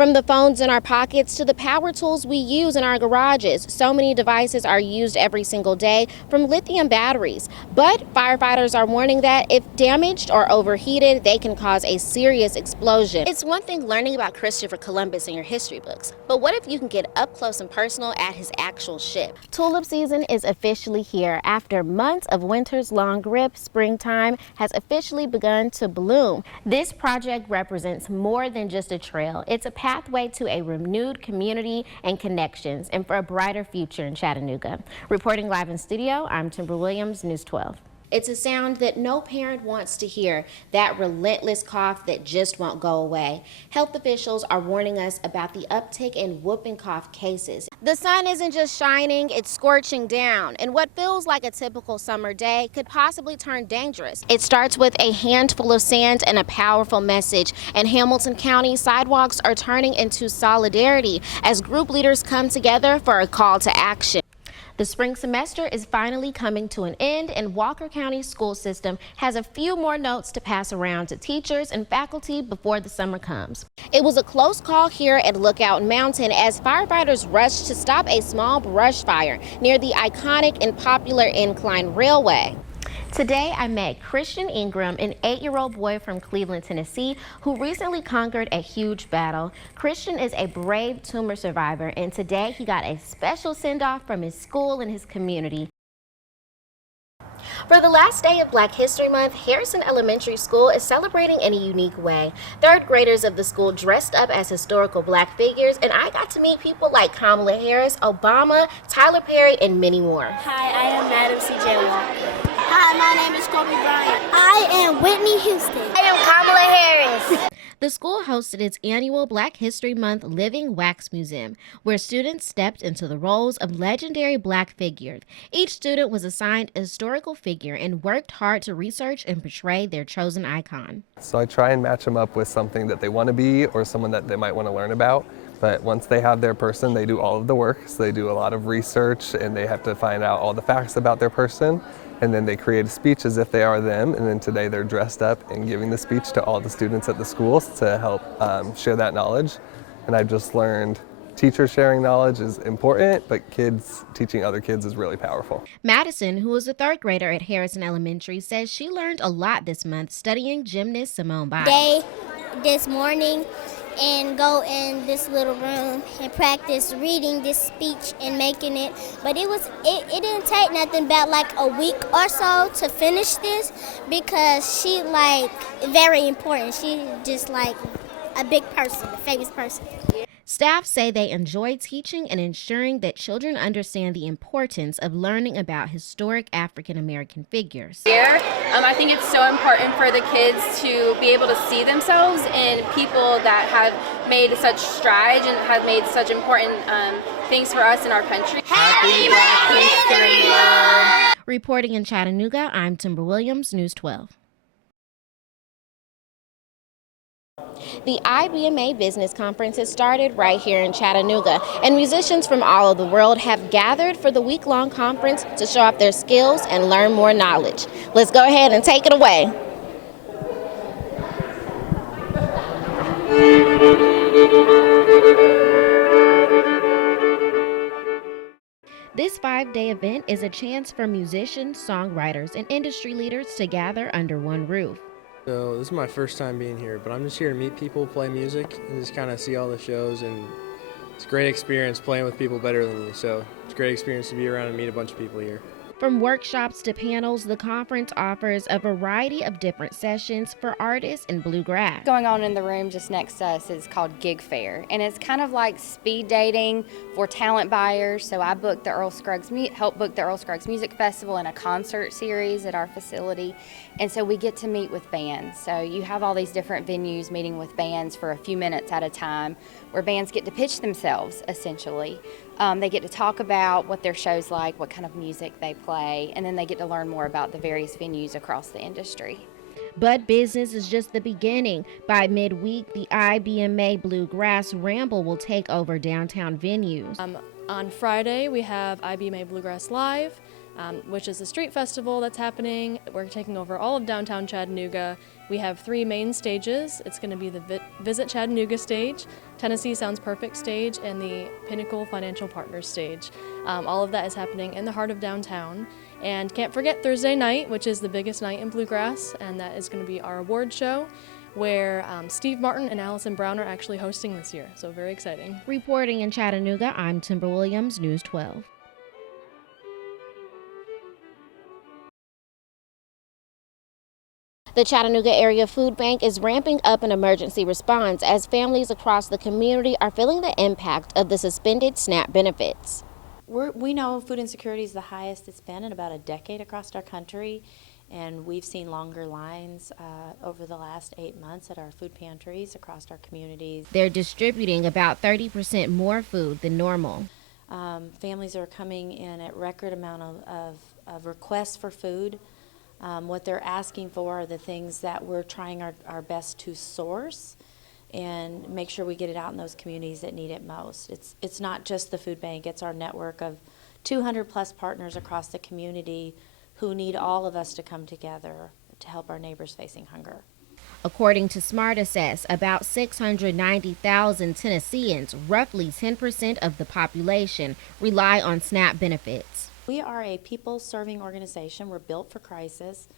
From the phones in our pockets to the power tools we use in our garages, so many devices are used every single day from lithium batteries. But firefighters are warning that if damaged or overheated, they can cause a serious explosion. It's one thing learning about Christopher Columbus in your history books, but what if you can get up close and personal at his actual ship? Tulip season is officially here. After months of winter's long grip, springtime has officially begun to bloom. This project represents more than just a trail. It's a pathway to a renewed community and connections, and for a brighter future in Chattanooga. Reporting live in studio, I'm Timber Williams, News 12. It's a sound that no parent wants to hear, that relentless cough that just won't go away. Health officials are warning us about the uptick in whooping cough cases. The sun isn't just shining, it's scorching down, and what feels like a typical summer day could possibly turn dangerous. It starts with a handful of sand and a powerful message. In Hamilton County, sidewalks are turning into solidarity as group leaders come together for a call to action. The spring semester is finally coming to an end, and Walker County school system has a few more notes to pass around to teachers and faculty before the summer comes. It was a close call here at Lookout Mountain as firefighters rushed to stop a small brush fire near the iconic and popular Incline Railway. Today, I met Christian Ingram, an 8-year-old boy from Cleveland, Tennessee, who recently conquered a huge battle. Christian is a brave tumor survivor, and today he got a special send-off from his school and his community. For the last day of Black History Month, Harrison Elementary School is celebrating in a unique way. Third graders of the school dressed up as historical Black figures, and I got to meet people like Kamala Harris, Obama, Tyler Perry, and many more. Hi, I am Madam C.J. Walker. Hi, my name is Kobe Bryant. I am Whitney Houston. I am Kamala Harris. The school hosted its annual Black History Month Living Wax Museum, where students stepped into the roles of legendary Black figures. Each student was assigned a historical figure and worked hard to research and portray their chosen icon. So I try and match them up with something that they want to be or someone that they might want to learn about. But once they have their person, they do all of the work. So they do a lot of research and they have to find out all the facts about their person. And then they create a speech as if they are them. And then today they're dressed up and giving the speech to all the students at the schools to help share that knowledge. And I've just learned teachers sharing knowledge is important, but kids teaching other kids is really powerful. Madison, who is a third grader at Harrison Elementary, says she learned a lot this month studying gymnast Simone Biles. This morning and go in this little room and practice reading this speech and making it. But it didn't take nothing about like a week or so to finish this because she very important. She just like a big person, a famous person. Staff say they enjoy teaching and ensuring that children understand the importance of learning about historic African American figures. I think it's so important for the kids to be able to see themselves in people that have made such strides and have made such important things for us in our country. Happy Black History Month! Reporting in Chattanooga, I'm Timber Williams, News 12. The IBMA Business Conference has started right here in Chattanooga, and musicians from all over the world have gathered for the week-long conference to show off their skills and learn more knowledge. Let's go ahead and take it away. This 5-day event is a chance for musicians, songwriters, and industry leaders to gather under one roof. So this is my first time being here, but I'm just here to meet people, play music, and just kind of see all the shows, and it's a great experience playing with people better than you, so it's a great experience to be around and meet a bunch of people here. From workshops to panels, the conference offers a variety of different sessions for artists in bluegrass. Going on in the room just next to us is called Gig Fair, and it's kind of like speed dating for talent buyers. So I helped book the Earl Scruggs Music Festival and a concert series at our facility, and so we get to meet with bands. So you have all these different venues meeting with bands for a few minutes at a time, where bands get to pitch themselves, essentially. They get to talk about what their show's like, what kind of music they play, and then they get to learn more about the various venues across the industry. But business is just the beginning. By midweek, the IBMA Bluegrass Ramble will take over downtown venues. On Friday, we have IBMA Bluegrass Live, which is a street festival that's happening. We're taking over all of downtown Chattanooga, We have 3 main stages. It's going to be the Visit Chattanooga stage, Tennessee Sounds Perfect stage, and the Pinnacle Financial Partners stage. All of that is happening in the heart of downtown. And can't forget Thursday night, which is the biggest night in bluegrass, and that is going to be our award show, where Steve Martin and Allison Brown are actually hosting this year, so very exciting. Reporting in Chattanooga, I'm Timber Williams, News 12. The Chattanooga Area Food Bank is ramping up an emergency response as families across the community are feeling the impact of the suspended SNAP benefits. We know food insecurity is the highest it's been in about a decade across our country, and we've seen longer lines over the last 8 months at our food pantries across our communities. They're distributing about 30% more food than normal. Families are coming in at record amount of requests for food. What they're asking for are the things that we're trying our best to source and make sure we get it out in those communities that need it most. It's not just the food bank, it's our network of 200 plus partners across the community who need all of us to come together to help our neighbors facing hunger. According to SmartAssess, about 690,000 Tennesseans, roughly 10% of the population, rely on SNAP benefits. We are a people-serving organization. We're built for crisis.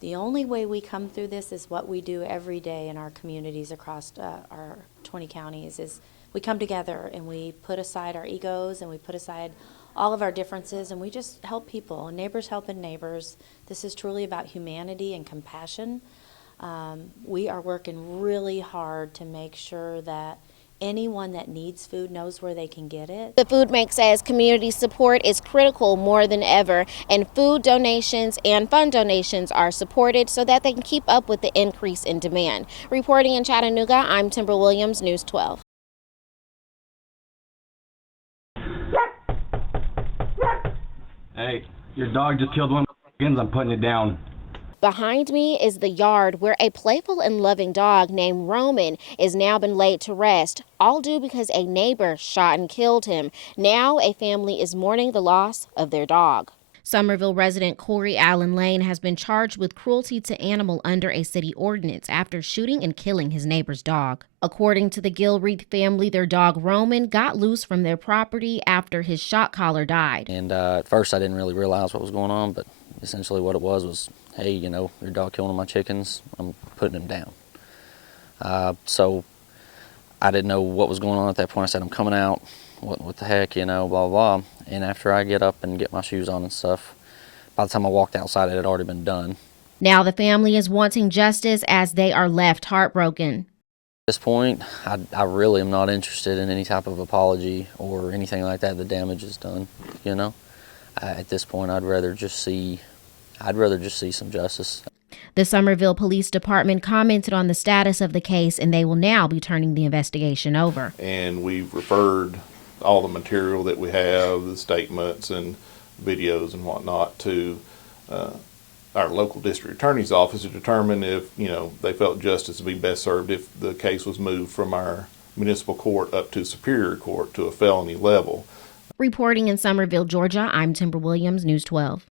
The only way we come through this is what we do every day in our communities across our 20 counties is we come together and we put aside our egos and we put aside all of our differences and we just help people. Neighbors helping neighbors. This is truly about humanity and compassion. We are working really hard to make sure that anyone that needs food knows where they can get it. The food bank says community support is critical more than ever, and food donations and fund donations are supported so that they can keep up with the increase in demand. Reporting in Chattanooga, I'm Timber Williams, News 12. Hey, your dog just killed one of my chickens. I'm putting it down. Behind me is the yard where a playful and loving dog named Roman is now been laid to rest, all due because a neighbor shot and killed him. Now a family is mourning the loss of their dog. Somerville resident Corey Allen Lane has been charged with cruelty to animal under a city ordinance after shooting and killing his neighbor's dog. According to the Gilreath family, their dog Roman got loose from their property after his shot collar died. And at first I didn't really realize what was going on, but essentially what it was, hey, you know, your dog killed one of my chickens, I'm putting him down. So I didn't know what was going on at that point. I said, I'm coming out, what the heck, you know, blah, blah. And after I get up and get my shoes on and stuff, by the time I walked outside, it had already been done. Now the family is wanting justice as they are left heartbroken. At this point, I really am not interested in any type of apology or anything like that. The damage is done, you know. At this point, I'd rather just see some justice. The Somerville Police Department commented on the status of the case, and they will now be turning the investigation over. And we've referred all the material that we have, the statements and videos and whatnot, to our local district attorney's office to determine if, you know, they felt justice would be best served if the case was moved from our municipal court up to Superior Court to a felony level. Reporting in Somerville, Georgia, I'm Timber Williams, News 12.